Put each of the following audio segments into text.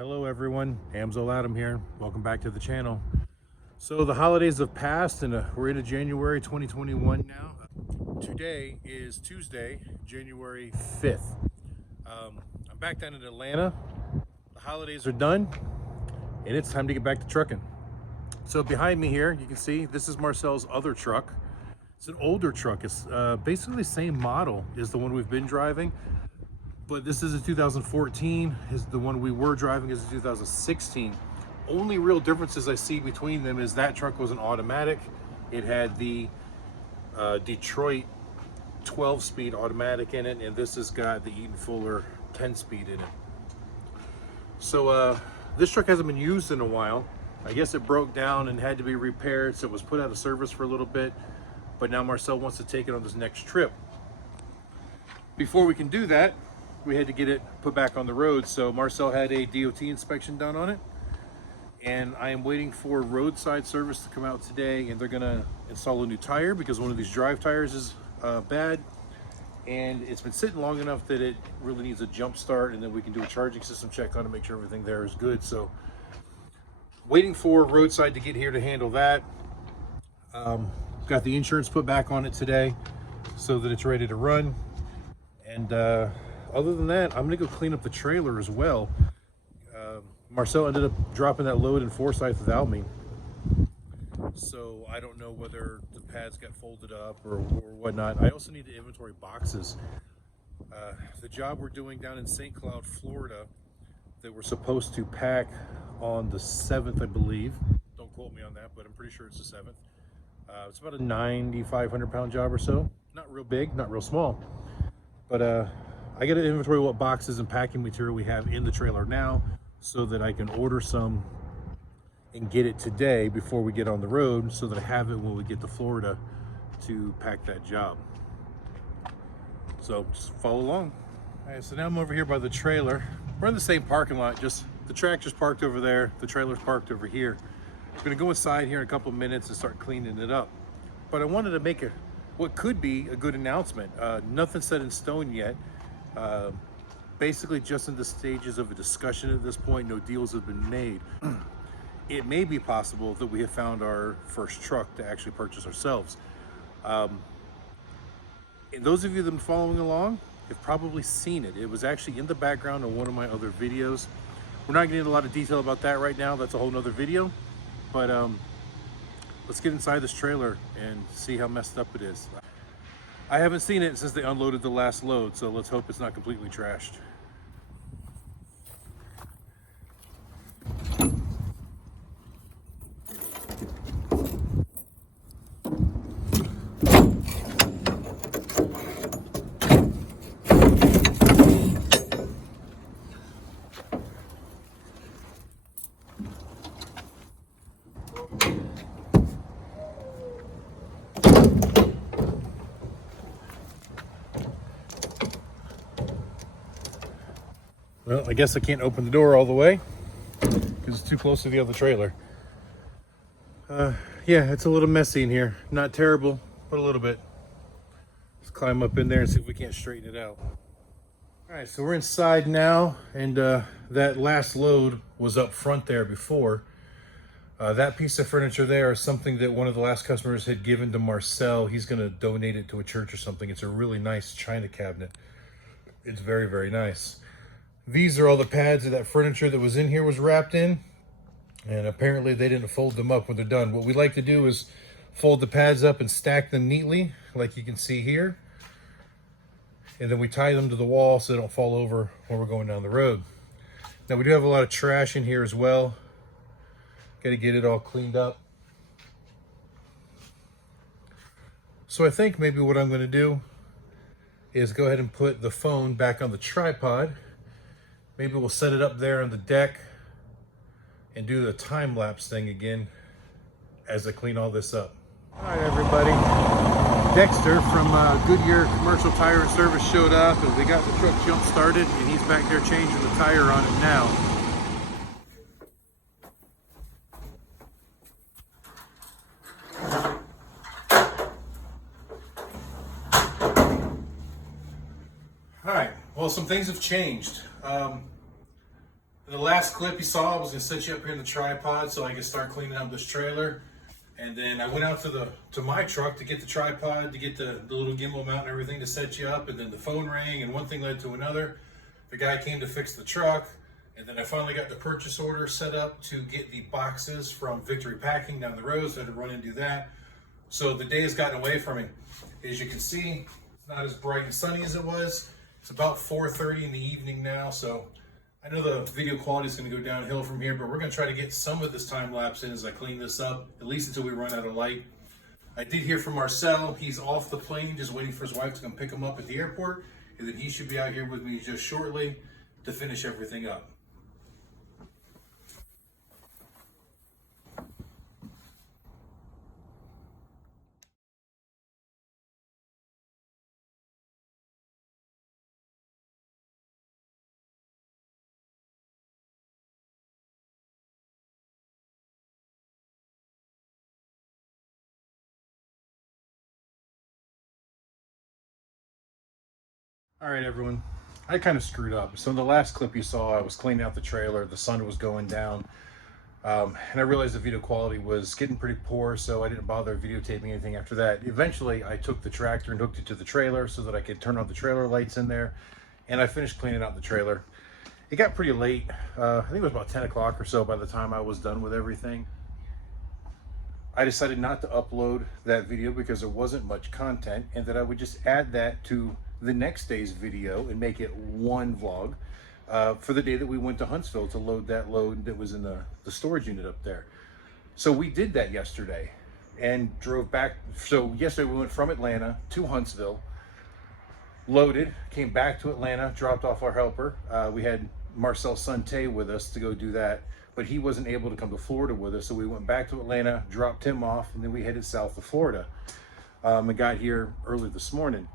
Hello everyone, Amzol Adam here. Welcome back to the channel. So the holidays have passed and we're into January 2021 now. Today is Tuesday, January 5th. I'm back down in Atlanta. The holidays are done and it's time to get back to trucking. So behind me here, you can see this is Marcel's other truck. It's an older truck. It's basically the same model as the one we've been driving. But this is a 2014, the one we were driving is a 2016. Only real differences I see between them is that truck was an automatic. It had the Detroit 12-speed automatic in it, and this has got the Eaton Fuller 10-speed in it. So this truck hasn't been used in a while. I guess it broke down and had to be repaired, so it was put out of service for a little bit. But now Marcel wants to take it on this next trip. Before we can do that, we had to get it put back on the road. So Marcel had a DOT inspection done on it, and I am waiting for roadside service to come out today, and they're gonna install a new tire because one of these drive tires is bad, and it's been sitting long enough that it really needs a jump start, and then we can do a charging system check on it, make sure everything there is good. So waiting for roadside to get here to handle that. Got the insurance put back on it today so that it's ready to run, and other than that, I'm gonna go clean up the trailer as well. Marcel ended up dropping that load in Forsyth without me, so I don't know whether the pads got folded up or whatnot. I also need to inventory boxes. The job we're doing down in St. Cloud, Florida, that we're supposed to pack on the 7th, I believe. Don't quote me on that, but I'm pretty sure it's the 7th. It's about a 9,500 pound job or so. Not real big, not real small, but I got to inventory what boxes and packing material we have in the trailer now so that I can order some and get it today before we get on the road so that I have it when we get to Florida to pack that job. So just follow along. All right, so now I'm over here by the trailer. We're in the same parking lot, just the tractor's parked over there, the trailer's parked over here. I'm gonna go inside here in a couple of minutes and start cleaning it up. But I wanted to make what could be a good announcement. Nothing set in stone yet. Basically just in the stages of a discussion at this point. No deals have been made. It may be possible that we have found our first truck to actually purchase ourselves. And those of you that have been following along have probably seen it. It was actually in the background of one of my other videos. We're not getting into a lot of detail about that right now. That's a whole nother video. But let's get inside this trailer and see how messed up it is. I haven't seen it since they unloaded the last load, so let's hope it's not completely trashed. Well, I guess I can't open the door all the way because it's too close to the other trailer. Yeah, it's a little messy in here. Not terrible, but a little bit. Let's climb up in there and see if we can't straighten it out. All right, so we're inside now, and that last load was up front there before. That piece of furniture there is something that one of the last customers had given to Marcel. He's gonna donate it to a church or something. It's a really nice china cabinet. It's very, very nice. These are all the pads that furniture that was in here was wrapped in, and apparently they didn't fold them up when they're done. What we like to do is fold the pads up and stack them neatly, like you can see here, and then we tie them to the wall so they don't fall over when we're going down the road. Now we do have a lot of trash in here as well. Got to get it all cleaned up. So I think maybe what I'm going to do is go ahead and put the phone back on the tripod. Maybe we'll set it up there on the deck and do the time-lapse thing again as I clean all this up. All right, everybody. Dexter from Goodyear Commercial Tire and Service showed up, and we got the truck jump-started, and he's back there changing the tire on it now. All right, well, some things have changed. In the last clip you saw, I was gonna set you up here in the tripod so I could start cleaning up this trailer. And then I went out to my truck to get the tripod, to get the little gimbal mount and everything to set you up. And then the phone rang and one thing led to another. The guy came to fix the truck. And then I finally got the purchase order set up to get the boxes from Victory Packing down the road, so I had to run and do that. So the day has gotten away from me. As you can see, it's not as bright and sunny as it was. It's about 4:30 in the evening now, so I know the video quality is going to go downhill from here, but we're going to try to get some of this time lapse in as I clean this up, at least until we run out of light. I did hear from Marcel. He's off the plane, just waiting for his wife to come pick him up at the airport, and then he should be out here with me just shortly to finish everything up. All right, everyone, I kind of screwed up. So in the last clip you saw, I was cleaning out the trailer, the sun was going down, and I realized the video quality was getting pretty poor, so I didn't bother videotaping anything after that. Eventually, I took the tractor and hooked it to the trailer so that I could turn on the trailer lights in there, and I finished cleaning out the trailer. It got pretty late. I think it was about 10 o'clock or so by the time I was done with everything. I decided not to upload that video because there wasn't much content, and that I would just add that to the next day's video and make it one vlog for the day that we went to Huntsville to load that load that was in the storage unit up there. So we did that yesterday and drove back. So yesterday we went from Atlanta to Huntsville, loaded, came back to Atlanta, dropped off our helper. We had Marcel's son Tay with us to go do that, but he wasn't able to come to Florida with us. So we went back to Atlanta, dropped him off, and then we headed south to Florida and got here early this morning.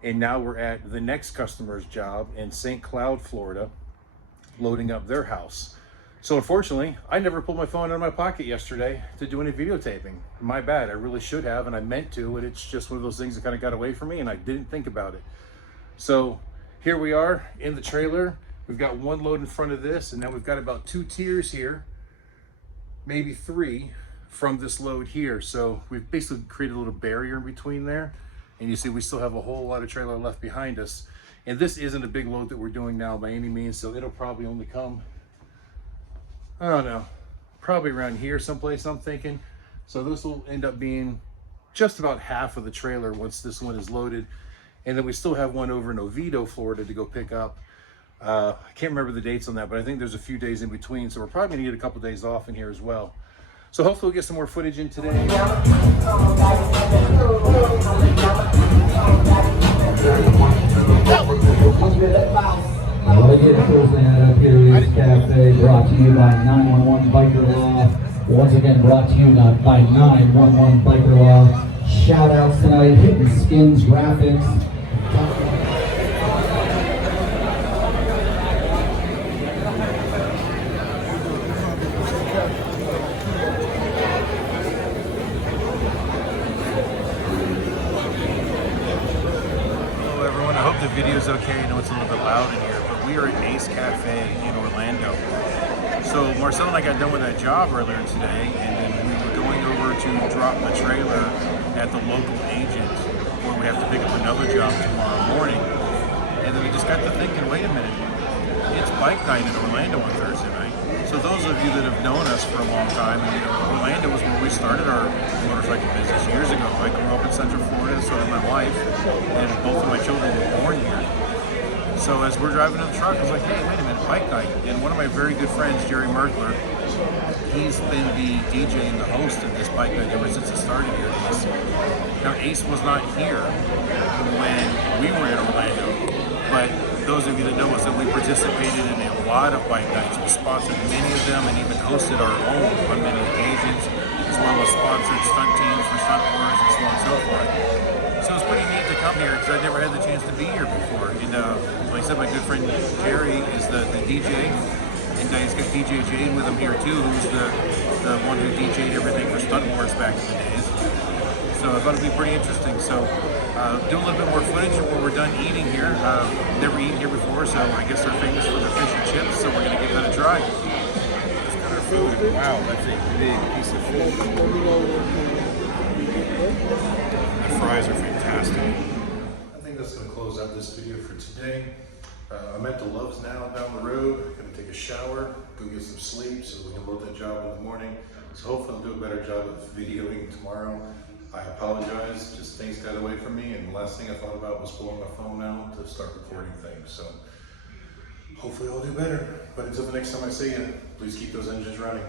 And now we're at the next customer's job in St. Cloud, Florida, loading up their house. So unfortunately, I never pulled my phone out of my pocket yesterday to do any videotaping. My bad, I really should have, and I meant to, and it's just one of those things that kind of got away from me and I didn't think about it. So here we are in the trailer. We've got one load in front of this, and now we've got about 2 tiers here, maybe 3 from this load here. So we've basically created a little barrier in between there. And you see we still have a whole lot of trailer left behind us. And this isn't a big load that we're doing now by any means, so it'll probably only come, I don't know, probably around here someplace, I'm thinking. So this will end up being just about half of the trailer once this one is loaded. And then we still have one over in Oviedo, Florida to go pick up. I can't remember the dates on that, but I think there's a few days in between, so we're probably gonna get a couple days off in here as well. So hopefully we'll get some more footage in today. When I get Thursday night up here is Cafe, brought to you by 911 Biker Law. Once again, brought to you by 911 Biker Law. Shout outs tonight, Hidden Skins Graphics. The video's okay. I know it's a little bit loud in here, but we are at Ace Cafe in Orlando. So Marcel and I got done with that job earlier today, and then we were going over to drop the trailer at the local agent where we have to pick up another job tomorrow morning. And then we just got to thinking, wait a minute, it's bike night in Orlando on Thursday night. So those of you that have known us for a long time, and Orlando was where we started our motorcycle business years ago. I grew up in Central Florida, so did my wife, and both of my children were born here. So as we're driving to the truck, I was like, hey, wait a minute, bike night. And one of my very good friends, Jerry Merkler, he's been the DJ and the host of this bike night ever since it started here at Ace. Now, Ace was not here when we were in Orlando, but those of you that know us, that we participated in a lot of bike nights. We sponsored many of them and even hosted our own on many occasions, as well as sponsored stunt teams for stunt wars and so on and so forth. So it's pretty neat to come here because I never had the chance to be here before. And like I said, my good friend Jerry is the DJ, and he's got DJ Jade with him here too, who's the one who DJ'd everything for Stunt Wars back in the days. So I thought it'd be pretty interesting. So do a little bit more footage when we're done eating here. Never eaten here before, so I guess they're famous for their fish and chips, so we're gonna give that a try. Let's got our food. Wow, that's a big piece of fish. The fries are fantastic. I think that's gonna close out this video for today. I'm at the Love's now down the road. Gonna take a shower, go get some sleep so we can load that job in the morning. So hopefully I'll do a better job of videoing tomorrow. I apologize, just things got away from me, and the last thing I thought about was pulling my phone out to start recording things. So hopefully I'll do better. But until the next time I see you, please keep those engines running.